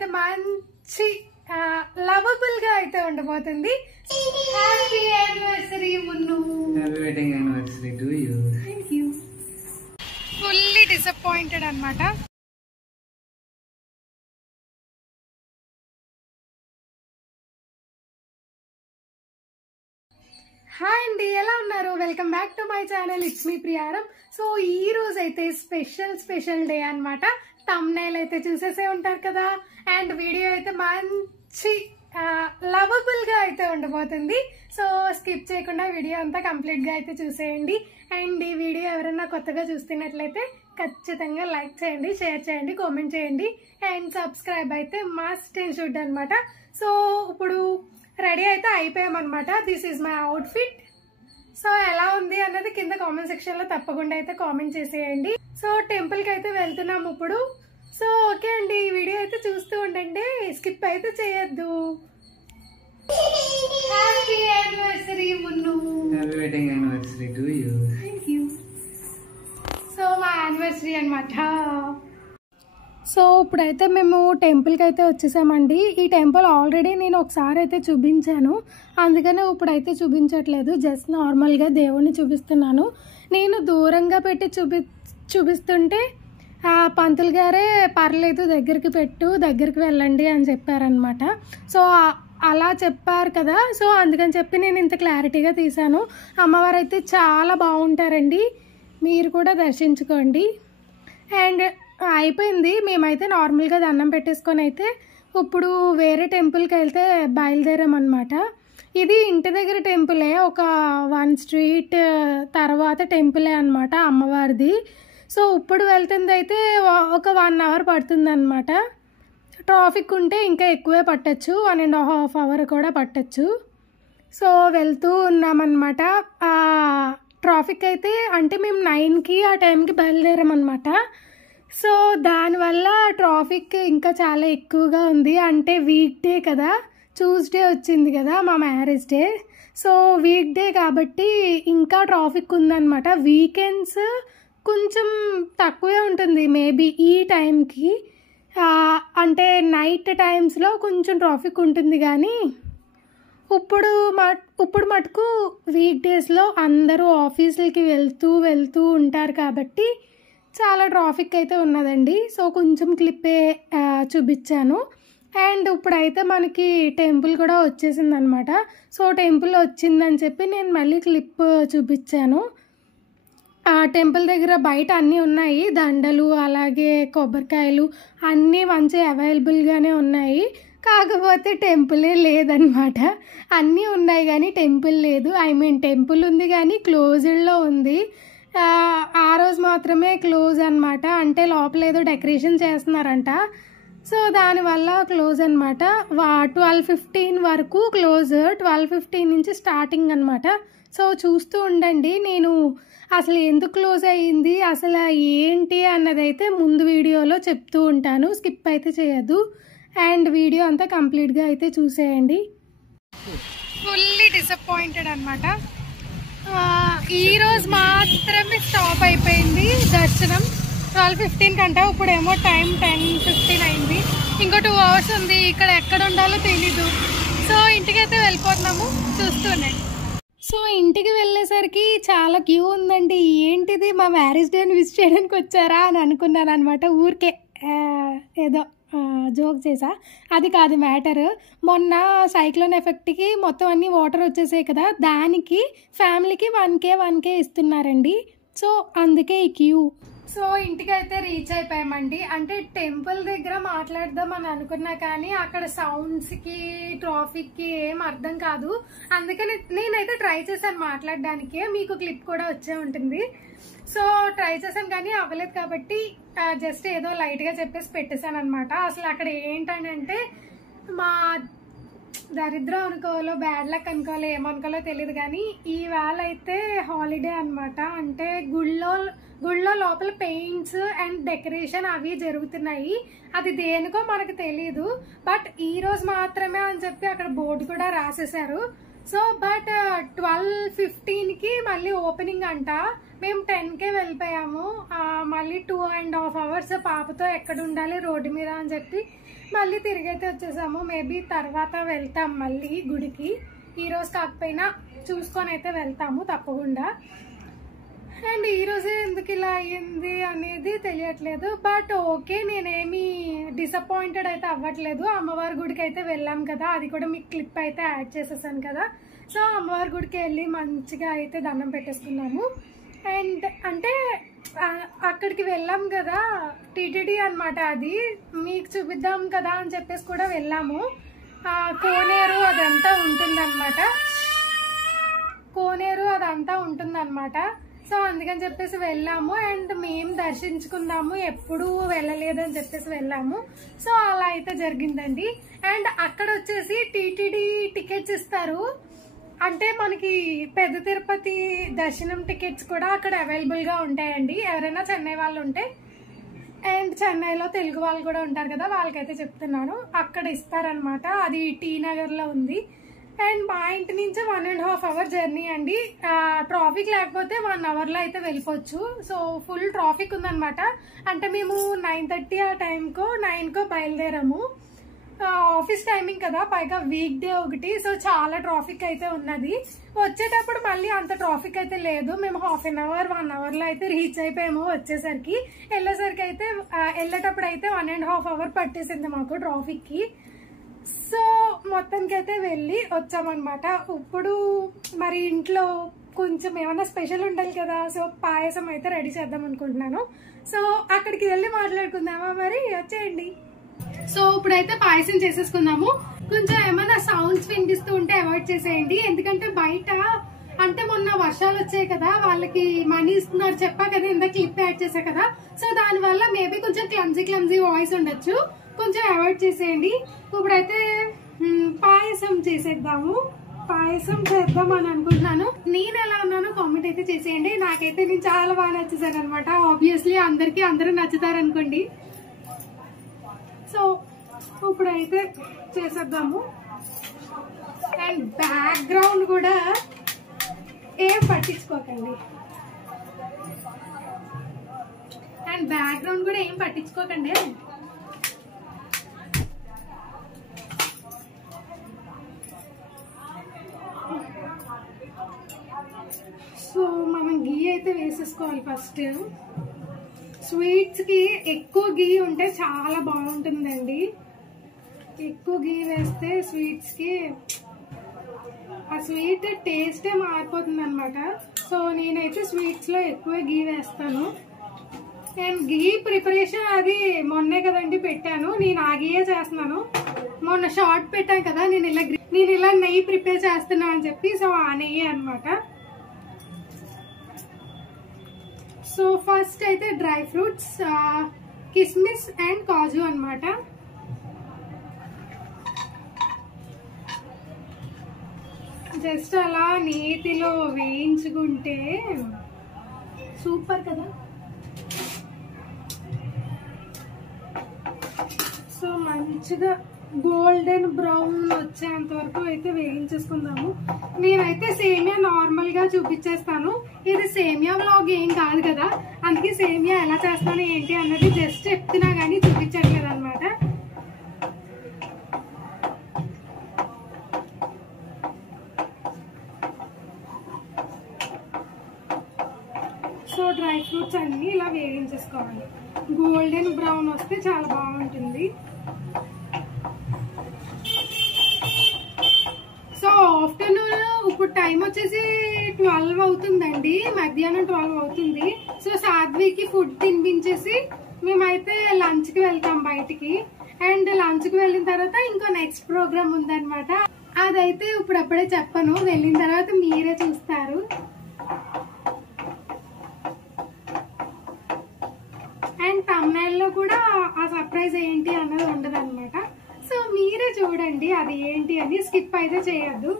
అయితే మంచి లవబుల్ గా అయితే ఉండబోతుంది. Happy anniversary Munnu. Happy wedding anniversary to you. Thank you. Fully disappointed అన్నమాట. హాయ్ అండి, ఎలా ఉన్నారు? Welcome back to my channel, it's me Priyaram. So ఈ రోజు అయితే స్పెషల్ డే అన్నమాట. థంబ్నెయిల్ అయితే చూసేసే ఉంటారు కదా. అండ్ వీడియో అయితే మంచి లవబుల్ గా అయితే ఉండబోతుంది. సో స్కిప్ చేయకుండా వీడియో అంతా కంప్లీట్ గా అయితే చూసేయండి. అండ్ ఈ వీడియో ఎవరైనా కొత్తగా చూస్తున్నట్లయితే ఖచ్చితంగా లైక్ చేయండి, షేర్ చేయండి, కామెంట్ చేయండి. అండ్ సబ్స్క్రైబ్ అయితే మస్ట్ అండ్ షుడ్ అనమాట. సో ఇప్పుడు రెడీ అయితే అయిపోయామన్నమాట. This is my outfit. So ఎలా ఉంది అన్నది కింద కామెంట్ సెక్షన్ లో తప్పకుండా అయితే కామెంట్ చేసేయండి. సో టెంపుల్ కి అయితే వెళ్తున్నాము ఇప్పుడు. సో ఓకే అండి, ఈ వీడియో అయితే చూస్తూ ఉండండి, స్కిప్ అయితే చేయొద్దు. Happy anniversary Munnu. Happy wedding anniversary to you. Thank you. So మా యానివర్సరీ అనమాట. సో ఇప్పుడైతే మేము టెంపుల్కి అయితే వచ్చేసామండి. ఈ టెంపుల్ ఆల్రెడీ నేను ఒకసారి అయితే చూపించాను, అందుకనే ఇప్పుడైతే చూపించట్లేదు. జస్ట్ నార్మల్గా దేవుణ్ణి చూపిస్తున్నాను. నేను దూరంగా పెట్టి చూపిస్తుంటే పంతులు గారే పర్లేదు దగ్గరికి వెళ్ళండి అని చెప్పారనమాట. సో అలా చెప్పారు కదా, సో అందుకని చెప్పి నేను ఇంత క్లారిటీగా తీసాను. అమ్మవారు అయితే చాలా బాగుంటారండి, మీరు కూడా దర్శించుకోండి. అండ్ అయిపోయింది, మేమైతే నార్మల్గా దండం పెట్టేసుకొని అయితే ఇప్పుడు వేరే టెంపుల్కి వెళ్తే బయలుదేరామన్నమాట. ఇది ఇంటి దగ్గర టెంపులే, ఒక 1 స్ట్రీట్ తర్వాత టెంపులే అనమాట అమ్మవారిది. సో ఇప్పుడు వెళ్తుంది అయితే ఒక 1 అవర్ పడుతుంది అనమాట. ట్రాఫిక్ ఉంటే ఇంకా ఎక్కువే పట్టచ్చు, 1.5 అవర్ కూడా పట్టచ్చు. సో వెళ్తూ ఉన్నామన్నమాట. ట్రాఫిక్ అయితే అంటే మేము 9కి ఆ టైంకి బయలుదేరామన్నమాట. సో దానివల్ల ట్రాఫిక్ ఇంకా చాలా ఎక్కువగా ఉంది. అంటే వీక్ డే కదా, ట్యూస్డే వచ్చింది కదా మా marriage day. So weak day కాబట్టి ఇంకా ట్రాఫిక్ ఉందన్నమాట. వీకెండ్స్ కొంచెం తక్కువే ఉంటుంది మేబీ ఈ టైంకి, అంటే నైట్ టైమ్స్లో కొంచెం ట్రాఫిక్ ఉంటుంది. కానీ ఇప్పుడు మటుకు వీక్ డేస్లో అందరూ ఆఫీసులకి వెళ్తూ ఉంటారు కాబట్టి చాలా ట్రాఫిక్ అయితే ఉన్నదండి. సో కొంచెం క్లిప్పే చూపించాను. అండ్ ఇప్పుడైతే మనకి టెంపుల్ కూడా వచ్చేసింది అనమాట. సో టెంపుల్ వచ్చిందని చెప్పి నేను మళ్ళీ క్లిప్ చూపించాను. ఆ టెంపుల్ దగ్గర బయట అన్నీ ఉన్నాయి, దండలు అలాగే కొబ్బరికాయలు అన్నీ మంచి అవైలబుల్గానే ఉన్నాయి. కాకపోతే టెంపులే లేదనమాట. అన్నీ ఉన్నాయి కానీ టెంపుల్ లేదు. టెంపుల్ ఉంది కానీ క్లోజ్డ్లో ఉంది. ఆ రోజు మాత్రమే క్లోజ్ అనమాట. అంటే లోపల ఏదో డెకరేషన్ చేస్తున్నారంట, సో దానివల్ల క్లోజ్ అనమాట. 12:15 వరకు క్లోజ్, 12:15 నుంచి స్టార్టింగ్ అనమాట. సో చూస్తూ ఉండండి, నేను అసలు ఎందుకు క్లోజ్ అయ్యింది అసలు ఏంటి అన్నదైతే ముందు వీడియోలో చెప్తూ ఉంటాను, స్కిప్ అయితే చేయొద్దు. అండ్ వీడియో అంతా కంప్లీట్గా అయితే చూసేయండి. ఫుల్లీ డిసప్పాయింటెడ్ అనమాట. ఈరోజు మాత్రమే స్టాప్ అయిపోయింది దర్శనం. 12:15 కంటే ఇప్పుడేమో టైం 10:15 అయింది. ఇంకో 2 అవర్స్ ఉంది. ఇక్కడ ఎక్కడ ఉండాలో తెలీదు. సో ఇంటికైతే వెళ్ళిపోతున్నాము, చూస్తూనే. సో ఇంటికి వెళ్ళేసరికి చాలా క్యూ ఉందండి. ఏంటిది మా మ్యారేజ్ డేని విష్ చేయడానికి వచ్చారా అని అనుకున్నాను అనమాట. ఊరికే ఏదో జోక్ చేసా, అది కాదు మ్యాటర్. మొన్న సైక్లోన్ ఎఫెక్ట్కి మొత్తం అన్ని వాటర్ వచ్చేసాయి కదా, దానికి ఫ్యామిలీకి 1K ఇస్తున్నారండి. సో అందుకే ఈ క్యూ. సో ఇంటికైతే రీచ్ అయిపోయామండి. అంటే టెంపుల్ దగ్గర మాట్లాడదాం అని అనుకున్నా కానీ అక్కడ సౌండ్స్కి ట్రాఫిక్కి ఏం అర్థం కాదు. అందుకని నేనైతే ట్రై చేశాను మాట్లాడడానికి, మీకు క్లిప్ కూడా వచ్చే ఉంటుంది. సో ట్రై చేశాను కానీ అవ్వలేదు కాబట్టి జస్ట్ ఏదో లైట్గా చెప్పేసి పెట్టేశాను అనమాట. అసలు అక్కడ ఏంటంటే మా దరిద్రం అనుకోవాలో బ్యాడ్ లక్ అనుకోవాలో ఏమనుకోవాలో తెలియదు కానీ ఈవేళ అయితే హాలిడే అనమాట. అంటే గుళ్ళో లోపల పెయింట్స్ అండ్ డెకరేషన్ అవి జరుగుతున్నాయి. అది దేనికో మనకు తెలియదు, బట్ ఈ రోజు మాత్రమే అని చెప్పి అక్కడ బోర్డు కూడా రాసేసారు. సో బట్ 12:15కి మళ్ళీ ఓపెనింగ్ అంట. మేము 10కే వెళ్ళిపోయాము. మళ్ళీ 2.5 hours పాపతో ఎక్కడ ఉండాలి రోడ్డు మీద అని చెప్పి మళ్ళీ తిరిగైతే వచ్చేసాము. మేబీ తర్వాత వెళ్తాం మళ్ళీ గుడికి, ఈరోజు కాకపోయినా చూసుకొని అయితే వెళ్తాము తప్పకుండా. అండ్ ఈరోజే ఎందుకు ఇలా అయ్యింది అనేది తెలియట్లేదు. బట్ ఓకే, నేనేమి డిసప్పాయింటెడ్ అయితే అవ్వట్లేదు. అమ్మవారి గుడికి అయితే వెళ్ళాం కదా, అది కూడా మీకు క్లిప్ అయితే యాడ్ చేసేసాను కదా. సో అమ్మవారి గుడికి వెళ్ళి మంచిగా అయితే దండం పెట్టేసుకున్నాము. అండ్ అంటే అక్కడికి వెళ్ళాం కదా, టీటీడీ అనమాట, అది మీకు చూపిద్దాం కదా అని చెప్పేసి కూడా వెళ్ళాము. కోనేరు అదంతా ఉంటుందన్నమాట, కోనేరు అదంతా ఉంటుందన్నమాట. సో అందుకని చెప్పేసి వెళ్ళాము. అండ్ మేము దర్శించుకుందాము, ఎప్పుడూ వెళ్ళలేదని చెప్పేసి వెళ్ళాము. సో అలా అయితే జరిగిందండి. అండ్ అక్కడ వచ్చేసి టీటీడీ టికెట్స్ ఇస్తారు, అంటే మనకి పెద్ద తిరుపతి దర్శనం టికెట్స్ కూడా అక్కడ అవైలబుల్గా ఉంటాయండి. ఎవరైనా చెన్నై వాళ్ళు ఉంటే, అండ్ చెన్నైలో తెలుగు వాళ్ళు కూడా ఉంటారు కదా, వాళ్ళకైతే చెప్తున్నాను, అక్కడ ఇస్తారనమాట. అది టీ నగర్లో ఉంది. అండ్ మా ఇంటి నుంచి 1.5 hour జర్నీ అండి. ట్రాఫిక్ లేకపోతే 1 hourలో అయితే వెళ్ళిపోవచ్చు. సో ఫుల్ ట్రాఫిక్ ఉందన్నమాట. అంటే మేము 9:30 ఆ టైంకో 9కో బయలుదేరాము. ఆఫీస్ టైమింగ్ కదా, పైగా వీక్ డే ఒకటి, సో చాలా ట్రాఫిక్ అయితే ఉన్నది. వచ్చేటప్పుడు మళ్ళీ అంత ట్రాఫిక్ అయితే లేదు. మేము 1/2 hour 1 hourలో అయితే రీచ్ అయిపోయాము. వచ్చేసరికి వెళ్ళేసరికి అయితే వెళ్ళేటప్పుడు అయితే 1.5 hour పట్టేసింది మాకు ట్రాఫిక్కి. సో మొత్తానికి అయితే వెళ్ళి వచ్చామన్నమాట. ఇప్పుడు మరి ఇంట్లో కొంచెం ఏమన్నా స్పెషల్ ఉండాలి కదా, సో పాయసం అయితే రెడీ చేద్దాం అనుకుంటున్నాను. సో అక్కడికి వెళ్ళి మాట్లాడుకుందామా, మరి వచ్చేయండి. సో ఇప్పుడైతే పాయసం చేసేసుకుందాము. కొంచెం ఏమైనా సౌండ్స్ వినిపిస్తూ ఉంటే అవాయిడ్ చేసేయండి, ఎందుకంటే బయట అంటే మొన్న వర్షాలు వచ్చాయి కదా, వాళ్ళకి మనీ ఇస్తున్నారు చెప్పా కదా, ఇందాక క్లిప్ యాడ్ చేసా కదా. సో దానివల్ల మేబీ కొంచెం క్లమ్జీ వాయిస్ ఉండొచ్చు, కొంచెం అవాయిడ్ చేసేయండి. ఇప్పుడైతే పాయసం చేసేద్దాము. పాయసం చేద్దాం అని అనుకుంటున్నాను. నేను ఎలా ఉన్నానో కామెంట్ అయితే చేసేయండి. నాకైతే నేను చాలా బాగా నచ్చేసాను అనమాట. ఆబ్వియస్లీ అందరూ నచ్చుతారు అనుకోండి. సో ఇప్పుడైతే చేసేద్దాము. అండ్ బ్యాక్గ్రౌండ్ కూడా ఏం పట్టించుకోకండి, సో మనం గీ అయితే వేసేసుకోవాలి ఫస్ట్. స్వీట్స్ కి ఎక్కువ గీ ఉంటే చాలా బాగుంటుందండి. ఎక్కువ గీ వేస్తే స్వీట్స్ కి ఆ స్వీట్ టేస్టే మారిపోతుంది అనమాట. సో నేనైతే స్వీట్స్ లో ఎక్కువ గీ వేస్తాను. అండ్ గీ ప్రిపరేషన్ అది మొన్నే కదండి పెట్టాను, నేను ఆ గీయే చేస్తున్నాను. మొన్న షార్ట్ పెట్టాను కదా, నేను ఇలా నెయ్యి ప్రిపేర్ చేస్తున్నా అని చెప్పి, సో ఆ నెయ్యి అనమాట. సో ఫస్ట్ అయితే డ్రై ఫ్రూట్స్, కిస్మిస్ అండ్ కాజు అనమాట. జస్ట్ అలా నేతిలో వేయించుకుంటే సూపర్ కదా. సో మంచిగా గోల్డెన్ బ్రౌన్ వచ్చేంత వరకు అయితే వేయించేసుకుందాము. నేనైతే సేమియా నార్మల్ గా చూపించేస్తాను, ఇది సేమియా వ్లాగ్ ఏం కాదు కదా, అందుకే సేమియా ఎలా చేస్తాను ఏంటి అన్నది జస్ట్ చెప్తున్నా కానీ చూపించట్లేదు అనమాట. సో డ్రై ఫ్రూట్స్ అన్ని ఇలా వేయించేసుకోవాలి. గోల్డెన్ బ్రౌన్ వస్తే చాలా బాగుంటుంది. సో ఆఫ్టర్నూన్ ఇప్పుడు టైం వచ్చేసి 12 అవుతుందండి, మధ్యాహ్నం 12 అవుతుంది. సో సాధ్వికి ఫుడ్ తినిపించేసి మేమైతే లంచ్కి వెళ్తాం బయటికి. అండ్ లంచ్కి వెళ్ళిన తర్వాత ఇంకో నెక్స్ట్ ప్రోగ్రామ్ ఉందన్నమాట, అదైతే ఇప్పుడు అప్పుడే చెప్పను, వెళ్ళిన తర్వాత మీరే చూస్తారు. అండ్ thumbnail లో కూడా ఆ సర్ప్రైజ్ ఏంటి అన్నది ఉండదు అనమాట. సో మీరే చూడండి అది ఏంటి అని, స్కిప్ అయితే చేయొద్దు.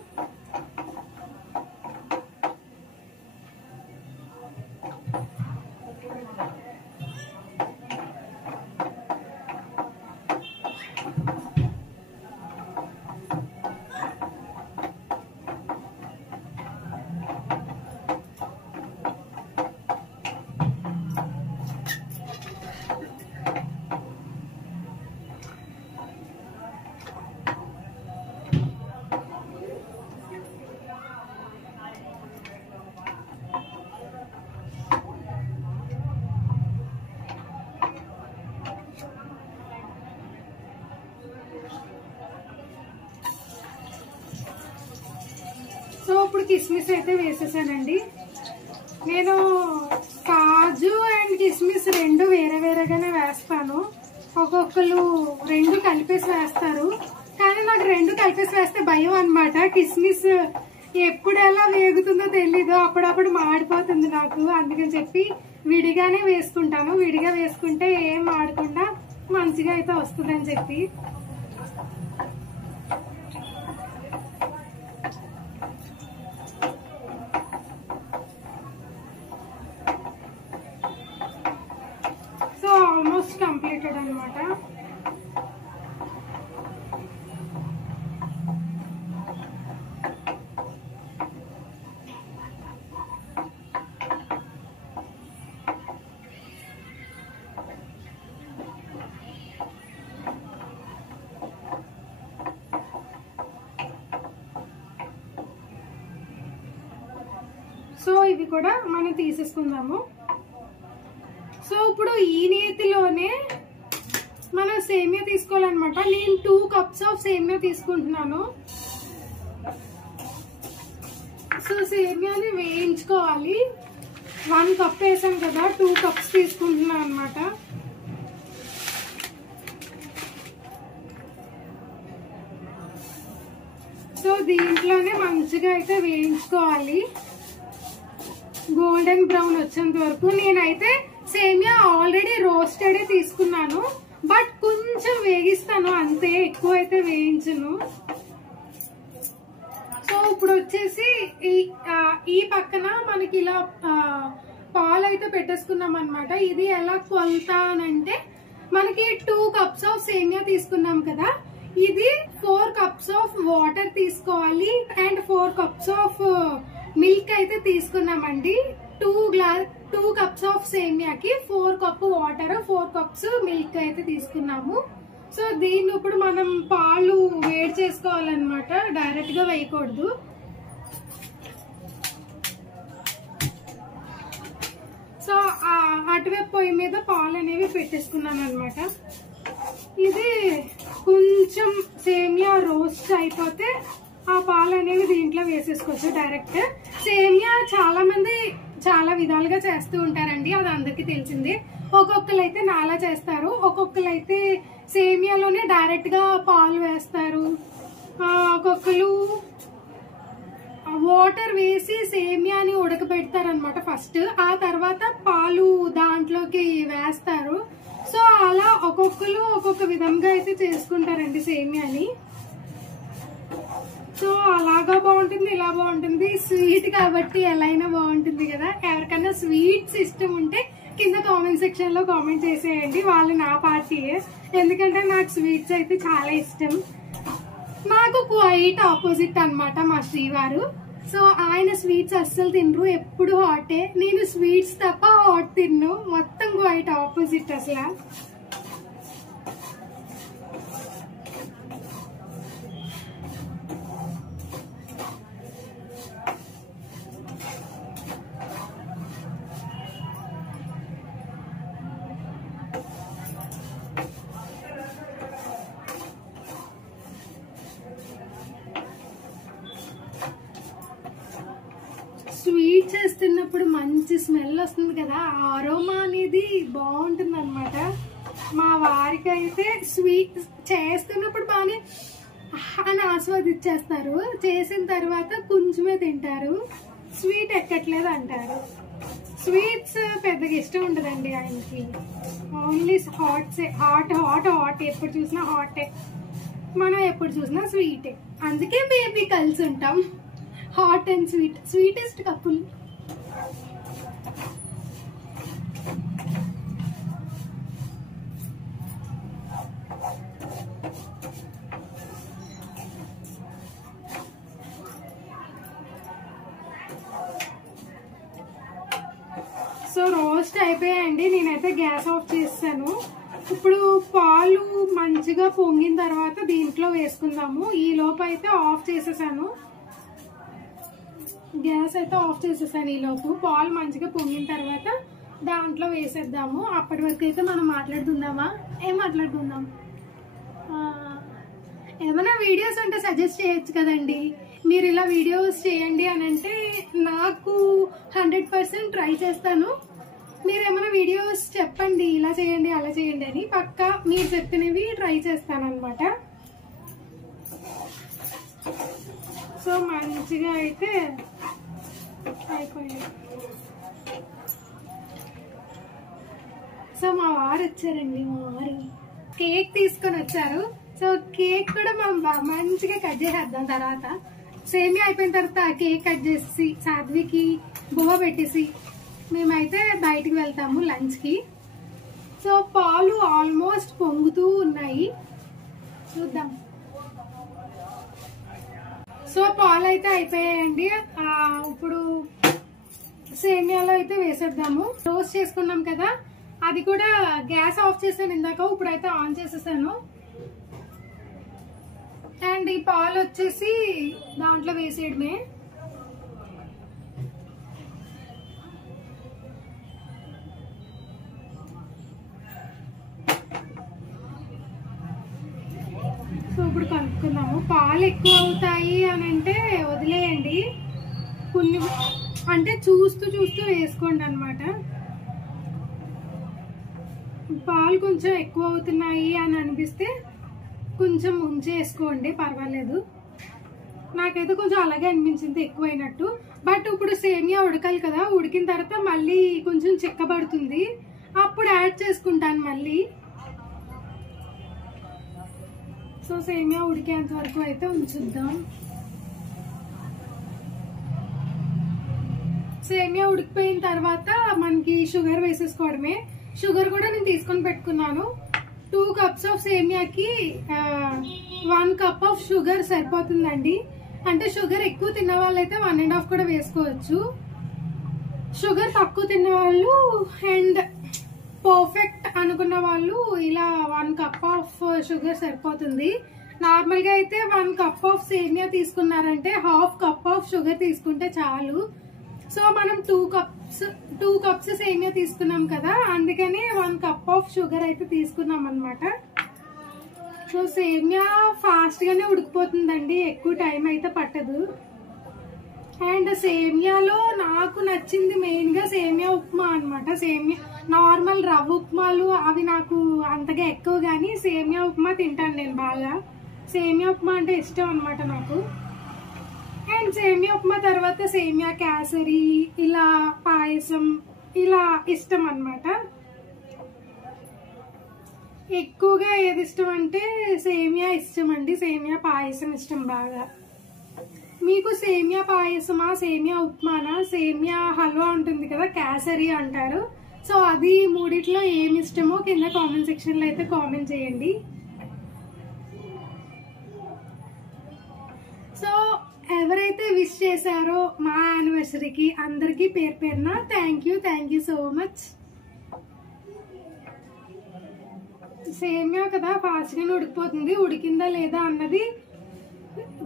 సో ఇప్పుడు కిస్మిస్ అయితే వేసేసానండి. నేను కాజు అండ్ కిస్మిస్ రెండు వేరే వేరేగానే వేస్తాను. ఒక్కొక్కరు రెండు కలిపేసి వేస్తారు, కానీ నాకు రెండు కలిపేసి వేస్తే భయం అన్నమాట. కిస్మిస్ ఎప్పుడు ఎలా వేగుతుందో తెలీదు, అప్పుడప్పుడు మాడిపోతుంది నాకు. అందుకని చెప్పి విడిగానే వేసుకుంటాను. విడిగా వేసుకుంటే ఏం మాడకుండా మంచిగా అయితే వస్తుందని చెప్పి. సో ఆల్మోస్ట్ కంప్లీటెడ్ అనమాట. సో ఇవి కూడా మనం తీసేసుకుందాము. సో ఇప్పుడు ఈ నేతిలోనే మనం సేమియా తీసుకోవాలన్నమాట. నేను 2 కప్స్ ఆఫ్ సేమియా తీసుకుంటున్నాను. సో సేమియాని వేయించుకోవాలి. 1 కప్ వేసాం కదా, 2 కప్స్ తీసుకుంటున్నాను అనమాట. సో దీంట్లోనే మంచిగా అయితే వేయించుకోవాలి, గోల్డెన్ బ్రౌన్ వచ్చేంత వరకు. నేనైతే సేమియా ఆల్రెడీ రోస్టెడ్ తీసుకున్నాను, బట్ కొంచెం వేగిస్తాను అంతే, ఎక్కువ అయితే వేయించను. సో ఇప్పుడు వచ్చేసి ఈ పక్కన మనకి ఇలా పాలు అయితే పెట్టేసుకున్నాం అనమాట. ఇది ఎలా కొలత అనంటే, మనకి 2 కప్స్ ఆఫ్ సేమియా తీసుకున్నాం కదా, ఇది 4 కప్స్ ఆఫ్ వాటర్ తీసుకోవాలి అండ్ 4 కప్స్ ఆఫ్ మిల్క్ అయితే తీసుకున్నామండి. 2 కప్స్ ఆఫ్ సేమియాకి 4 కప్ వాటర్, 4 కప్స్ మిల్క్ అయితే తీసుకున్నాము. సో దీన్ని ఇప్పుడు మనం పాలు వేడి చేసుకోవాలన్నమాట, డైరెక్ట్ గా వేయకూడదు. సో అటువైపు పొయ్యి మీద పాలు అనేవి పెట్టేసుకున్నాను అనమాట. ఇది కొంచెం సేమియా రోస్ట్ అయిపోతే ఆ పాలు అనేవి దీంట్లో వేసేసుకోవచ్చు డైరెక్ట్. సేమియా చాలా మంది చాలా విధాలుగా చేస్తూ ఉంటారండి, అది అందరికీ తెలిసిందే. ఒక్కొక్కరు అయితే నాలా చేస్తారు, ఒక్కొక్కరు అయితే సేమియాలోనే డైరెక్ట్ గా పాలు వేస్తారు, ఒక్కొక్కరు వాటర్ వేసి సేమియాని ఉడకబెడతారు అనమాట ఫస్ట్, ఆ తర్వాత పాలు దాంట్లోకి వేస్తారు. సో అలా ఒక్కొక్కరు ఒక్కొక్క విధంగా అయితే చేసుకుంటారండి సేమియాని. సో అలాగా బాగుంటుంది, ఇలా బాగుంటుంది. స్వీట్ కాబట్టి ఎలా అయినా బాగుంటుంది కదా. ఎవరికైనా స్వీట్స్ ఇష్టం ఉంటే కింద కామెంట్ సెక్షన్ లో కామెంట్ చేసేయండి, వాళ్ళు నా పార్టీయే. ఎందుకంటే నాకు స్వీట్స్ అయితే చాలా ఇష్టం. నాకు క్వైట్ ఆపోజిట్ అన్నమాట మా శ్రీవారు. సో ఆయన స్వీట్స్ అస్సలు తినరు, ఎప్పుడు హాటే. నేను స్వీట్స్ తప్ప హాట్ తిన్ను, మొత్తం క్వైట్ ఆపోజిట్ అసలు. స్వీట్ చేస్తున్నప్పుడు మంచి స్మెల్ వస్తుంది కదా, అరోమా అనేది బాగుంటుంది అనమాట. మా వారికి అయితే స్వీట్ చేస్తున్నప్పుడు బాగానే అని ఆస్వాదించేస్తారు, చేసిన తర్వాత కొంచెమే తింటారు, స్వీట్ ఎక్కట్లేదు అంటారు. స్వీట్స్ పెద్దగా ఇష్టం ఉండదండి ఆయనకి, ఓన్లీ హాట్ హాట్ హాట్, ఎప్పుడు చూసినా హాటే, మనం ఎప్పుడు చూసినా స్వీటే. అందుకే బేబీ కలిసి ఉంటాం, hot and sweet, sweetest couple. So roast అయిపోయాయండి, నేనైతే గ్యాస్ ఆఫ్ చేస్తాను. ఇప్పుడు పాలు మంచిగా పొంగిన తర్వాత దీంట్లో వేసుకుందాము. ఈ లోపు అయితే ఆఫ్ చేసేసాను, గ్యాస్ అయితే ఆఫ్ చేసేసాను. ఈ లోపు పాలు మంచిగా పొంగిన తర్వాత దాంట్లో వేసేద్దాము. అప్పటి వరకు అయితే మనం మాట్లాడుకుందామా? ఏం మాట్లాడుకుందాం? ఏమైనా వీడియోస్ ఉంటే సజెస్ట్ చేయొచ్చు కదండి. మీరు ఇలా వీడియోస్ చేయండి అని అంటే నాకు 100% ట్రై చేస్తాను. మీరు ఏమైనా వీడియోస్ చెప్పండి, ఇలా చేయండి అలా చేయండి అని, పక్కా మీరు చెప్పినవి ట్రై చేస్తాను అనమాట. సో మంచిగా అయితే అయిపోయాయి. సో మా వారు వచ్చారండి, మా వారు కేక్ తీసుకొని వచ్చారు. సో కేక్ కూడా మనం మంచిగా కట్ చేసేద్దాం. తర్వాత సేమియా అయిపోయిన తర్వాత కేక్ కట్ చేసి సాధ్వికి బువ్వ పెట్టేసి మేమైతే బయటికి వెళ్తాము లంచ్కి. సో పాలు ఆల్మోస్ట్ పొంగుతూ ఉన్నాయి, చూద్దాం. సో పాలు అయితే అయిపోయాయండి. ఇప్పుడు సేమియాలో అయితే వేసేద్దాము. రోస్ట్ చేసుకున్నాం కదా, అది కూడా గ్యాస్ ఆఫ్ చేసాను ఇందాక, ఇప్పుడైతే ఆన్ చేసేసాను. అండ్ ఈ పాలు వచ్చేసి దాంట్లో వేసేయడమే. సో ఇప్పుడు కలుపుకుందాము. పాలు ఎక్కువ అవుతాయి అని అంటే వదిలేయండి, కొన్ని అంటే చూస్తూ చూస్తూ వేసుకోండి అనమాట. పాలు కొంచెం ఎక్కువ అవుతున్నాయి అని అనిపిస్తే కొంచెం ఉంచేసుకోండి, పర్వాలేదు. నాకైతే కొంచెం అలాగే అనిపించింది ఎక్కువైనట్టు. బట్ ఇప్పుడు సేమియా ఉడకాలి కదా, ఉడికిన తర్వాత మళ్ళీ కొంచెం చిక్కబడుతుంది, అప్పుడు యాడ్ చేసుకుంటాను మళ్ళీ. సో సేమియా ఉడికేంత వరకు అయితే ఉంచుద్దాం. సేమియా ఉడికిపోయిన తర్వాత మనకి షుగర్ వేసేసుకోవడమే. షుగర్ కూడా నేను తీసుకొని పెట్టుకున్నాను. 2 cups ఆఫ్ సేమియాకి 1 cup ఆఫ్ షుగర్ సరిపోతుందండి. అంటే షుగర్ ఎక్కువ తిన్న వాళ్ళైతే 1.5 కూడా వేసుకోవచ్చు. షుగర్ తక్కువ తిన్న వాళ్ళు అండ్ పర్ఫెక్ట్ అనుకున్న వాళ్ళు ఇలా 1 cup ఆఫ్ షుగర్ సరిపోతుంది. నార్మల్ గా అయితే 1 cup ఆఫ్ సేమియా తీసుకున్నారంటే 1/2 cup ఆఫ్ షుగర్ తీసుకుంటే చాలు. సో మనం 2 cups సేమియా తీసుకున్నాం కదా, అందుకని 1 cup ఆఫ్ షుగర్ అయితే తీసుకున్నాం అనమాట. సో సేమియా ఫాస్ట్ గానే ఉడికిపోతుందండి, ఎక్కువ టైం అయితే పట్టదు. అండ్ సేమియాలో నాకు నచ్చింది మెయిన్ గా సేమియా ఉప్మా అనమాట. సేమియా నార్మల్ రవ్వ ఉప్మాలు అవి నాకు అంతగా ఎక్కువ, కానీ సేమియా ఉప్మా తింటాను నేను బాగా. సేమియా ఉప్మా అంటే ఇష్టం అనమాట నాకు. అండ్ సేమియా ఉప్మా తర్వాత సేమియా కేసరి, ఇలా పాయసం, ఇలా ఇష్టం అన్నమాట. ఎక్కువగా ఏది ఇష్టం అంటే సేమియా ఇష్టం అండి, సేమియా పాయసం ఇష్టం బాగా. మీకు సేమియా పాయసమా, సేమియా ఉప్మానా, సేమియా హల్వా ఉంటుంది కదా కేసరి అంటారు. సో అది మూడిట్లో ఏమి ఇష్టమో కింద కామెంట్ సెక్షన్ లో అయితే కామెంట్ చేయండి. సో ఎవరైతే విష్ చేశారో మా యానివర్సరీకి అందరికీ పేరు పేరున థ్యాంక్ యూ సో మచ్. సేమియా కదా ఫాస్ట్ గానే ఉడికిపోతుంది, ఉడికిందా లేదా అన్నది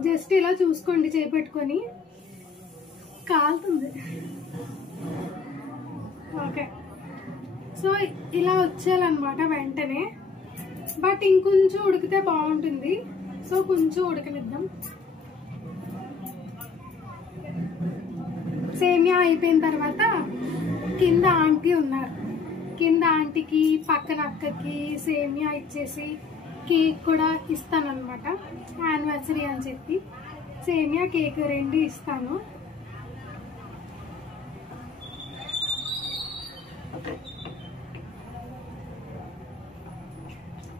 జస్ట్ ఇలా చూసుకోండి చేపెట్టుకొని. కాలుతుంది. ఓకే, సో ఇలా వచ్చేయాలన్నమాట వెంటనే. బట్ ఇంకొంచెం ఉడికితే బాగుంటుంది, సో కొంచెం ఉడకనిద్దాం. సేమియా అయిపోయిన తర్వాత కింద ఆంటీ ఉన్నారు, కింద ఆంటీకి పక్కన అక్కకి సేమియా ఇచ్చేసి కేక్ కూడా ఇస్తానన్నమాట. యానివర్సరీ అని చెప్పి సేమియా కేక్ 2 ఇస్తాను.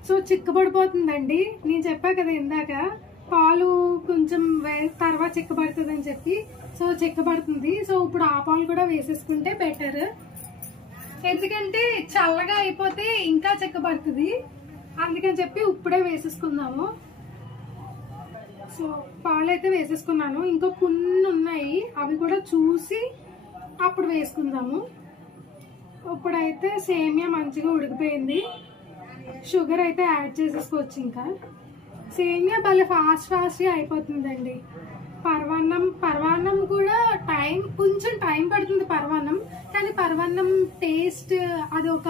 సో చిక్కబడిపోతుందండి, నేను చెప్పా కదా ఇందాక పాలు కొంచెం తర్వాత చిక్కబడుతుంది అని చెప్పి. సో చిక్కబడుతుంది. సో ఇప్పుడు ఆ పాలు కూడా వేసేసుకుంటే బెటర్, ఎందుకంటే చల్లగా అయిపోతే ఇంకా చిక్కబడుతుంది. అందుకని చెప్పి ఇప్పుడే వేసేసుకుందాము. సో పాలు అయితే వేసేసుకున్నాను, ఇంకా కొన్ని ఉన్నాయి, అవి కూడా చూసి అప్పుడు వేసుకుందాము. ఇప్పుడైతే సేమియా మంచిగా ఉడికిపోయింది, షుగర్ అయితే యాడ్ చేసేసుకోవచ్చు. ఇంకా సేమియా భలే ఫాస్ట్గా అయిపోతుందండి. పరవాన్నం కూడా కొంచెం టైం పడుతుంది పరవాన్నం, కానీ పరవాన్నం టేస్ట్ అదొక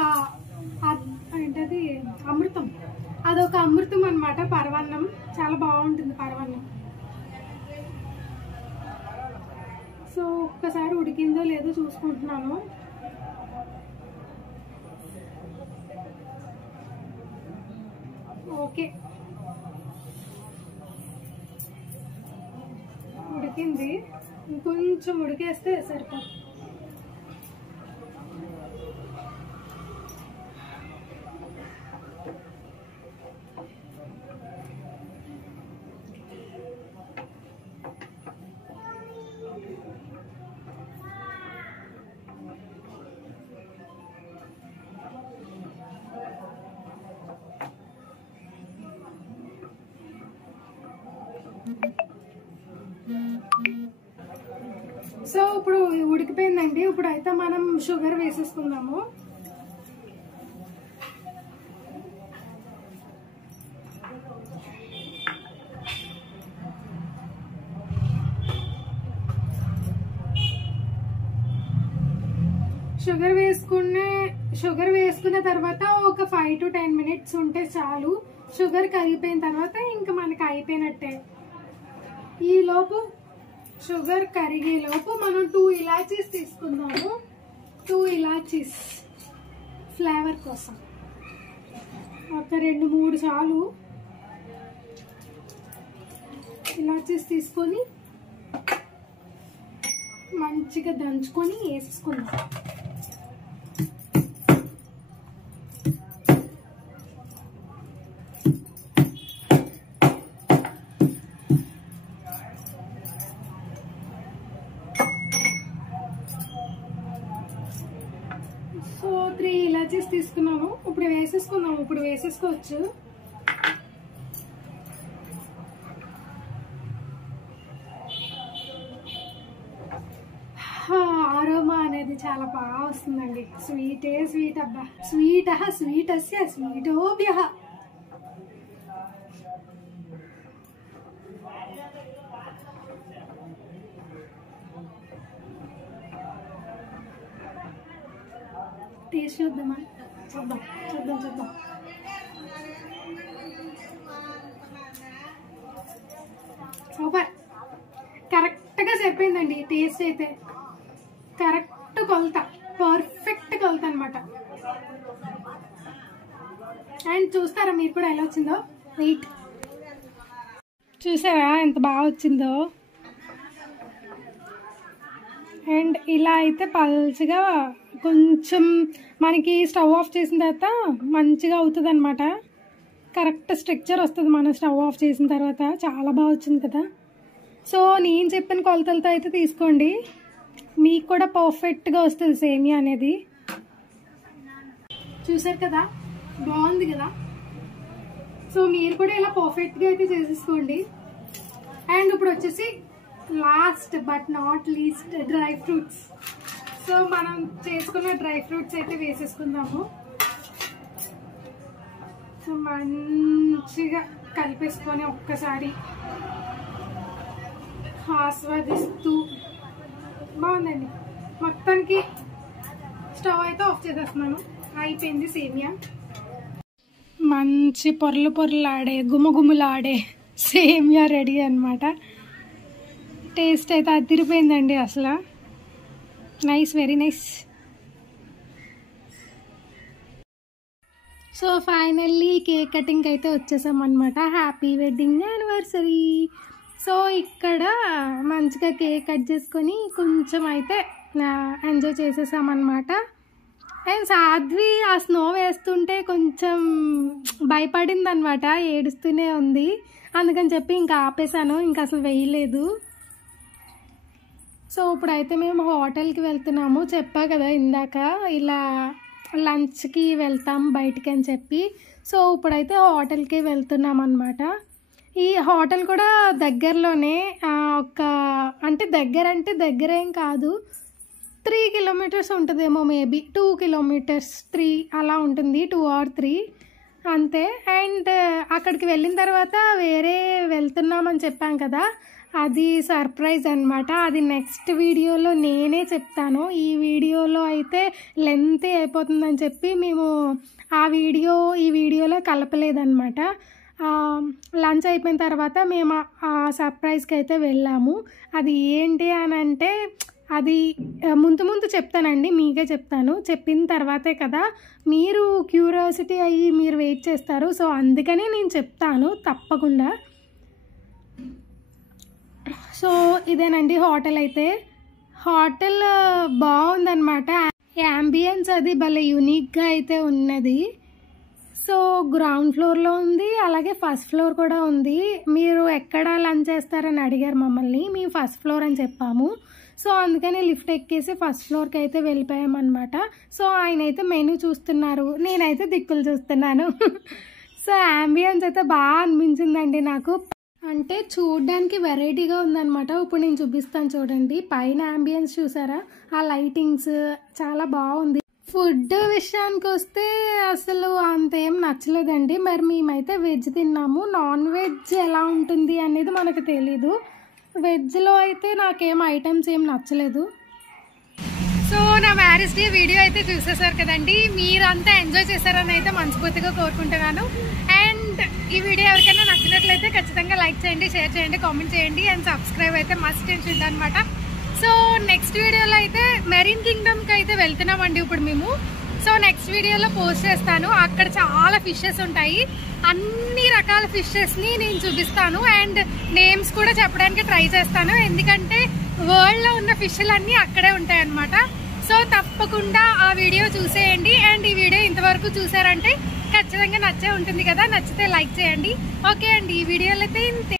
ఏంటది అమృతం, అదొక అమృతం అన్నమాట. పరవాన్నం చాలా బాగుంటుంది పరవాన్నం. సో ఒక్కసారి ఉడికిందో లేదో చూసుకుంటున్నాను. ఓకే, ఉడికింది. ఇంకొంచెం ఉడికేస్తే సరిపోతుంది. సో ఇప్పుడు ఉడికిపోయిందండి. ఇప్పుడు అయితే మనం షుగర్ వేసేసుకుందాము. షుగర్ వేసుకున్న తర్వాత ఒక 5 to 10 minutes ఉంటే చాలు. షుగర్ కరిగిపోయిన తర్వాత ఇంకా మనకి అయిపోయినట్టే. ఈ లోపు షుగర్ కరిగే లోపు మనం 2 ఇలాచీస్ తీసుకుందాము. 2 ఇలాచీస్ ఫ్లేవర్ కోసం ఒక 2-3 చాలు. ఇలాచీస్ తీసుకొని మంచిగా దంచుకొని వేసేసుకుందాం. సో 3 ఇలాచీస్ తీసుకున్నాను. ఇప్పుడు వేసేసుకుందాము. ఇప్పుడు వేసేసుకోవచ్చు. ఆరోమా అనేది చాలా బాగా వస్తుందండి. స్వీటే స్వీట్. అబ్బా స్వీట్ స్వీటస్య స్వీటోభ్యః. టేస్ట్ చూద్దామా? చూద్దాం. సూపర్, కరెక్ట్గా సరిపోయిందండి. టేస్ట్ అయితే కరెక్ట్ కొలత, పర్ఫెక్ట్ కొలత అనమాట. అండ్ చూస్తారా మీరు కూడా ఎలా వచ్చిందో? వెయిట్ చూసారా ఎంత బాగా వచ్చిందో? అండ్ ఇలా అయితే పల్చగా కొంచెం మనకి స్టవ్ ఆఫ్ చేసిన తర్వాత మంచిగా అవుతుంది అనమాట. కరెక్ట్ స్ట్రక్చర్ వస్తుంది మనం స్టవ్ ఆఫ్ చేసిన తర్వాత. చాలా బాగా వచ్చింది కదా. సో నేను చెప్పిన కొలతలతో అయితే తీసుకోండి, మీకు కూడా పర్ఫెక్ట్గా వస్తుంది సేమియా అనేది. చూసారు కదా, బాగుంది కదా. సో మీరు కూడా ఇలా పర్ఫెక్ట్గా అయితే చేసేసుకోండి. అండ్ ఇప్పుడు వచ్చేసి last but not least dry fruits. So మనం చేసుకున్న డ్రై ఫ్రూట్స్ అయితే వేసేసుకుందాము. సో మంచిగా కలిపేసుకొని ఒక్కసారి ఆస్వాదిస్తూ బాగుందండి. మొత్తానికి స్టవ్ అయితే ఆఫ్ చేసేస్తున్నాను. అయిపోయింది సేమియా. మంచి పొరలాడే గుమగుమలాడే సేమియా రెడీ అనమాట. టేస్ట్ అయితే అదిరిపోయిందండి అసలు. Nice, very nice. So finally cake cutting అయితే వచ్చేసాం అనమాట. Happy wedding anniversary. సో ఇక్కడ మంచిగా కేక్ కట్ చేసుకొని కొంచెం అయితే ఎంజాయ్ చేసేసామన్నమాట. అండ్ సాధ్వి ఆ స్నో వేస్తుంటే కొంచెం భయపడింది అనమాట, ఏడుస్తూనే ఉంది. అందుకని చెప్పి ఇంకా ఆపేసాను, ఇంకా అసలు వేయలేదు. సో ఇప్పుడైతే మేము హోటల్కి వెళ్తున్నాము. చెప్పా కదా ఇందాక ఇలా లంచ్కి వెళ్తాం బయటికి అని చెప్పి. సో ఇప్పుడైతే హోటల్కి వెళ్తున్నాం అనమాట. ఈ హోటల్ కూడా దగ్గరలోనే, అంటే దగ్గరేం కాదు, 3 kilometers ఉంటుందేమో, మేబీ 2 kilometers 3 అలా ఉంటుంది, 2 or 3 అంతే. అండ్ అక్కడికి వెళ్ళిన తర్వాత వేరే వెళ్తున్నామని చెప్పాం కదా, అది సర్ప్రైజ్ అనమాట. అది నెక్స్ట్ వీడియోలో నేనే చెప్తాను. ఈ వీడియోలో అయితే లెంత్ అయిపోతుందని చెప్పి మేము ఈ వీడియోలో కలపలేదన్నమాట. లంచ్ లంచ్ అయిపోయిన తర్వాత మేము ఆ సర్ప్రైజ్కి అయితే వెళ్ళాము. అది ఏంటి అని అంటే అది ముందు చెప్తానండి, మీకే చెప్తాను. చెప్పిన తర్వాతే కదా మీరు క్యూరియాసిటీ అయ్యి మీరు వెయిట్ చేస్తారు. సో అందుకనే నేను చెప్తాను తప్పకుండా. సో ఇదేనండి హోటల్ అయితే. హోటల్ బాగుందన్నమాట. యాంబియన్స్ అది భలే యూనిక్గా అయితే ఉన్నది. సో గ్రౌండ్ ఫ్లోర్లో ఉంది, అలాగే ఫస్ట్ ఫ్లోర్ కూడా ఉంది. మీరు ఎక్కడ లంచ్ చేస్తారని అడిగారు మమ్మల్ని, మేము ఫస్ట్ ఫ్లోర్ అని చెప్పాము. సో అందుకని లిఫ్ట్ ఎక్కేసి ఫస్ట్ ఫ్లోర్కి అయితే వెళ్ళిపోయామన్నమాట. సో ఆయన అయితే మెనూ చూస్తున్నారు, నేనైతే దిక్కులు చూస్తున్నాను. సో యాంబియన్స్ అయితే బాగా అనిపించిందండి నాకు. అంటే చూడడానికి వెరైటీగా ఉందన్నమాట. ఇప్పుడు నేను చూపిస్తాను చూడండి. పైన యాంబియన్స్ చూసారా, ఆ లైటింగ్స్ చాలా బాగుంది. ఫుడ్ విషయానికి వస్తే అసలు అంతేం నచ్చలేదండి. మరి మేమైతే వెజ్ తిన్నాము. నాన్ వెజ్ ఎలా ఉంటుంది అనేది మనకు తెలీదు. వెజ్లో అయితే నాకేం ఐటమ్స్ ఏం నచ్చలేదు. సో నా మ్యారేజ్ డే వీడియో అయితే చూసేసారు కదండి. మీరంతా ఎంజాయ్ చేశారని అయితే మనస్ఫూర్తిగా కోరుకుంటున్నాను. అండ్ ఈ వీడియో ఎవరికైనా నచ్చినట్లయితే ఖచ్చితంగా లైక్ చేయండి, షేర్ చేయండి, కామెంట్ చేయండి అండ్ సబ్స్క్రైబ్ అయితే మస్ట్ చేయండి అనమాట. సో నెక్స్ట్ వీడియోలో అయితే మెరీన్ కింగ్డమ్కి అయితే వెళ్తున్నామండి ఇప్పుడు మేము. సో నెక్స్ట్ వీడియోలో పోస్ట్ చేస్తాను. అక్కడ చాలా ఫిషెస్ ఉంటాయి, అన్ని రకాల ఫిషెస్ని నేను చూపిస్తాను అండ్ నేమ్స్ కూడా చెప్పడానికి ట్రై చేస్తాను. ఎందుకంటే వరల్డ్లో ఉన్న ఫిష్లన్నీ అక్కడే ఉంటాయి అన్నమాట. సో తప్పకుండా ఆ వీడియో చూసేయండి. అండ్ ఈ వీడియో ఇంతవరకు చూసారంటే ఖచ్చితంగా నచ్చే ఉంటుంది కదా, నచ్చితే లైక్ చేయండి. ఓకే అండి, ఈ వీడియోలో అయితే